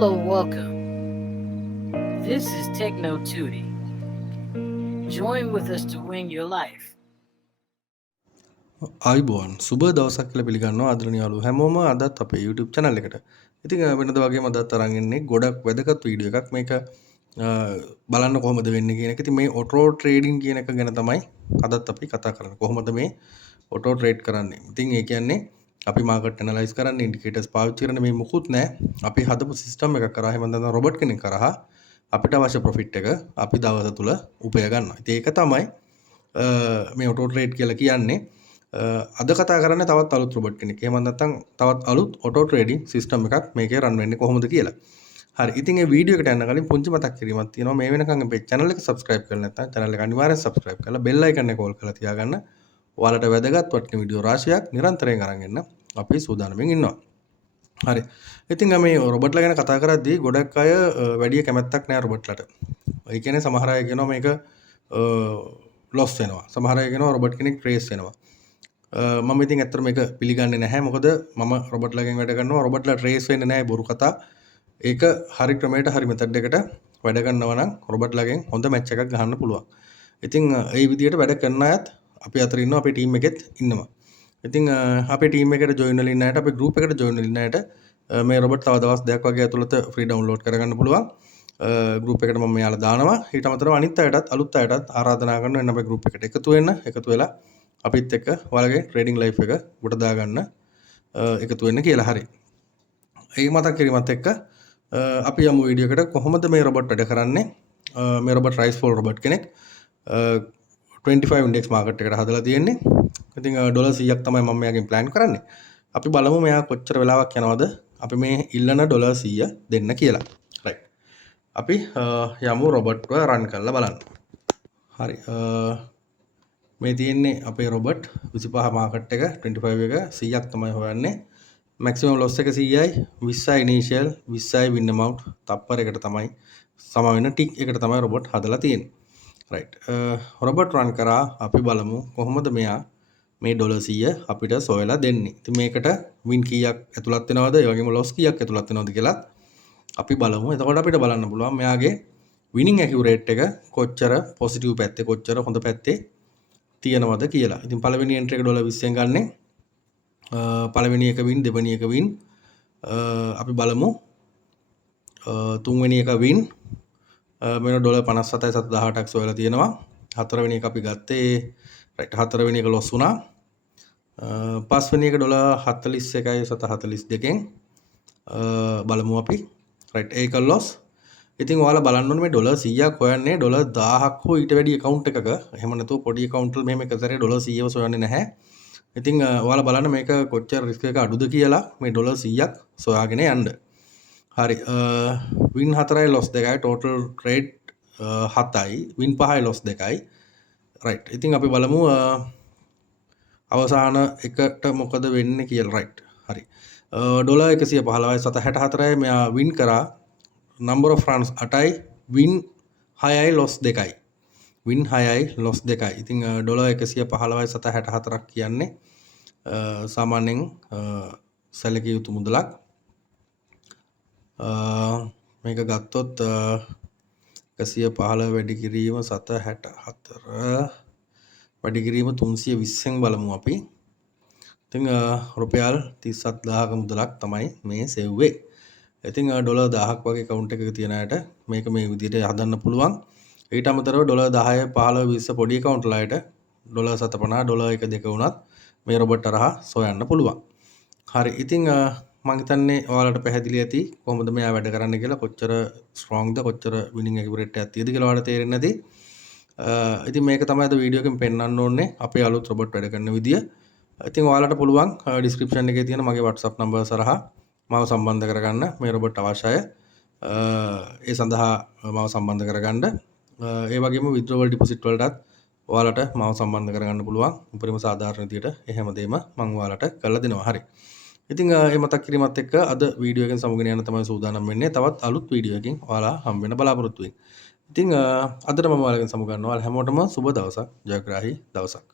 Hello, welcome. This is Techno Tuty. Join with us to win your life. ආයිබෝන් සුබ දවසක් කියලා පිළිගන්නවා ආදරණීය යාළුවෝ හැමෝම අදත් අපේ YouTube channel එකට. ඉතින් වෙනද වගේම අදත් අරන් ඉන්නේ ගොඩක් වැදගත් වීඩියෝ එකක්. මේක බලන්න කොහොමද වෙන්නේ කියන එක. ඉතින් මේ ඔටෝ ට්‍රේඩින් කියන එක ගැන තමයි අදත් අපි කතා කරන්නේ. කොහොමද මේ ඔටෝ ට්‍රේඩ් කරන්නේ. ඉතින් ඒ කියන්නේ අපි මාකට් ඇනලයිස් කරන්නේ ඉන්ඩිකේටර්ස් පාවිච්චි කරන මේ මුකුත් නැහැ. අපි හදපු සිස්ටම් එකක් කරා එහෙම නැත්නම් රොබොට් කෙනෙක් කරා අපිට අවශ්‍ය ප්‍රොෆිට් එක අපි දවස තුල උපය ගන්නවා. ඉතින් ඒක තමයි මේ ඔටෝ ට්‍රේඩ් කියලා කියන්නේ. අද කතා කරන්න තවත් අලුත් රොබොට් කෙනෙක්. එහෙම නැත්නම් තවත් අලුත් ඔටෝ ට්‍රේඩින් සිස්ටම් එකක් මේකේ රන් වෙන්නේ කොහොමද කියලා. හරි. ඉතින් මේ වීඩියෝ එකට යන්න කලින් පුංචි මතක් කිරීමක් තියෙනවා. මේ වෙනකන් අපේ channel එක subscribe කරලා නැත්නම් channel එක අනිවාර්යෙන් subscribe කරලා bell icon එක all කරලා තියාගන්න. ඔයාලට වැදගත් වටින වීඩියෝ රාශියක් නිරන්තරයෙන් අරන් එන්න අපි සූදානම්ෙන් ඉන්නවා. හරි. ඉතින් මේ රොබොට්ලා ගැන කතා කරද්දී ගොඩක් අය වැඩි කැමැත්තක් නැහැ රොබොට්ලාට. ඒ කියන්නේ සමහර අය කියනවා මේක loss වෙනවා. සමහර අය කියනවා රොබොට් කෙනෙක් trace වෙනවා. මම ඉතින් ඇත්තට මේක පිළිගන්නේ නැහැ. මොකද මම රොබොට්ලාගෙන් වැඩ කරනවා. රොබොට්ලා trace වෙන්නේ නැහැ බොරු කතා. ඒක හරි ක්‍රමයට හරි මෙතඩ් එකට වැඩ කරනවා නම් රොබොට්ලාගෙන් හොඳ මැච් එකක් ගහන්න පුළුවන්. ඉතින් ඒ විදිහට වැඩ කරන අයත් අපි අතර ඉන්නවා. අපේ ටීම් එකෙත් ඉන්නවා. ඉතින් අපේ ටීම් එකට ජොයින් වෙලා ඉන්න අයට අපේ ගෲප් එකට ජොයින් වෙලා ඉන්න අයට මේ රොබොට් තව දවස් දෙකක් වගේ ඇතුළත ෆ්‍රී ඩවුන්ලෝඩ් කරගන්න පුළුවන්. ගෲප් එකට මම මෙයාලා දානවා. ඊට අමතරව අනිත් අයටත් අලුත් අයටත් ආරාධනා කරනවා එන්න අපේ ගෲප් එකට එකතු වෙන්න. එකතු වෙලා අපිත් එක්ක ඔයාලගේ ට්‍රේඩින් ලයිෆ් එක ගොඩ දාගන්න එකතු වෙන්න කියලා. හරි. ඒක මතක් කිරීමත් එක්ක අපි යමු වීඩියෝ එකට. කොහොමද මේ රොබොට් වැඩ කරන්නේ? මේ රොබොට් රයිස් ෆෝල් රොබොට් කෙනෙක් 25 ඉන්ඩෙක්ස් මාකට් එකට හදලා තියෙන්නේ. ඉතින් ඩොලර් 100ක් තමයි මම මෙයාගෙන් ප්ලෑන් කරන්නේ. අපි බලමු මෙයා කොච්චර වෙලාවක් යනවද අපි මේ ඉල්ලන ඩොලර් 100 දෙන්න කියලා. රයිට්. අපි යමු රොබොට්ව රන් කරලා බලන්න. හරි. මේ තියෙන්නේ අපේ රොබොට් 25 මාකට් එක 25 එක 100ක් තමයි හොයන්නේ. මැක්සිමම් ලොස් එක 100යි 20යි ඉනිෂියල් 20යි වින් amount තප්පරයකට තමයි සම වෙන ටික් එකට තමයි රොබොට් හදලා තියෙන්නේ. රයිට්. රොබොට් රන් කරා අපි බලමු කොහොමද මෙයා මේ ඩොලර් 100 අපිට සොයලා දෙන්නේ. ඉතින් මේකට වින් කීයක් ඇතුළත් වෙනවද ඒ වගේම ලොස් කීයක් ඇතුළත් වෙනවද කියලා අපි බලමු. එතකොට අපිට බලන්න පුළුවන් මෙයාගේ විනින් ඇකියුරේට් එක කොච්චර පොසිටිව් පැත්තේ කොච්චර හොඳ පැත්තේ තියෙනවද කියලා. ඉතින් පළවෙනි එන්ට්‍රි එක ඩොලර් 20ෙන් ගන්නෙ. පළවෙනි එක වින් දෙවෙනි එක වින් අපි බලමු තුන්වෙනි එක වින් මෙන්න ඩොලර් 57.18ක් සොයලා තියෙනවා. හතරවෙනි එක අපි ගත්තේ රයිට් හතරවෙනි එක ලොස් වුණා. පස්වෙනි එක ඩොලර් 41.42න් බලමු අපි රයිට් ඒක ලොස්. ඉතින් ඔයාලා බලන්න ඕනේ මේ ඩොලර් 100ක් හොයන්නේ ඩොලර් 1000ක් හෝ ඊට වැඩි account එකක. එහෙම නැතුව පොඩි account වල මෙහෙම එක සැරේ ඩොලර් 100ව සොයන්නේ නැහැ. ඉතින් ඔයාලා බලන්න මේක කොච්චර රිස්ක් එක අඩුද කියලා මේ ඩොලර් 100ක් සොයාගෙන යන්න. හරි. වින් 4යි ලොස් 2යි ටෝටල් ට්‍රේඩ් 7යි වින් 5යි ලොස් 2යි. රයිට්. ඉතින් අපි බලමු අවසාන එකට මොකද වෙන්නේ කියලා. රයිට්. හරි. ඩොලර් 115යි 764යි මෙයා වින් කරා. number of runs 8යි වින් 6යි ලොස් 2යි. වින් 6යි ලොස් 2යි. ඉතින් ඩොලර් 115යි 764ක් කියන්නේ සාමාන්‍යයෙන් සැලකිය යුතු මුදලක්. මේක ගත්තොත් 115 වැඩි කිරීම 764 වැඩි කිරීම 320න් බලමු අපි. ඉතින් රුපියල් 37000ක මුදලක් තමයි මේ සෙව්වේ. ඉතින් ඩොලර් 1000ක් වගේ account එකක තියන අයට මේක මේ විදිහට හදන්න පුළුවන්. ඊට අමතරව ඩොලර් 10 15 20 පොඩි account වලට ඩොලර් 750 ඩොලර් 1 2 වුණත් මේ රොබොට් හරහා සොයන්න පුළුවන්. හරි. ඉතින් මම හිතන්නේ ඔයාලට පැහැදිලි ඇති කොහොමද මෙයා වැඩ කරන්න කියලා කොච්චර ස්ට්‍රෝංග්ද කොච්චර විනින් ඇකියුරේට් එකක් තියෙද කියලා ඔයාලට තේරෙන්නේ නැති. ඉතින් මේක තමයි අද වීඩියෝ එකෙන් පෙන්වන්න ඕනේ අපේ අලුත් රොබොට් වැඩ කරන විදිය. ඉතින් ඔයාලට පුළුවන් ඩිස්ක්‍රිප්ෂන් එකේ තියෙන මගේ WhatsApp number හරහා මාව සම්බන්ධ කරගන්න මේ රොබොට් අවශ්‍යය. ඒ සඳහා මාව සම්බන්ධ කරගන්න. ඒ වගේම withdrawal deposit වලටත් ඔයාලට මාව සම්බන්ධ කරගන්න පුළුවන්. උපරිම සාධාරණ විදියට එහෙම දෙම මම ඔයාලට කරලා දෙනවා. හරි. ඉතින් මේ මතක් කිරීමත් එක්ක අද වීඩියෝ එකෙන් සමුගෙන යන තමයි සූදානම් වෙන්නේ. තවත් අලුත් වීඩියෝ එකකින් ඔයාලා හම් වෙන්න බලාපොරොත්තු වෙන්න. ඉතින් අදට මම ඔයාලගෙන් සමු ගන්නවා. හැමෝටම සුබ දවසක්. ජයග්‍රාහී දවසක්.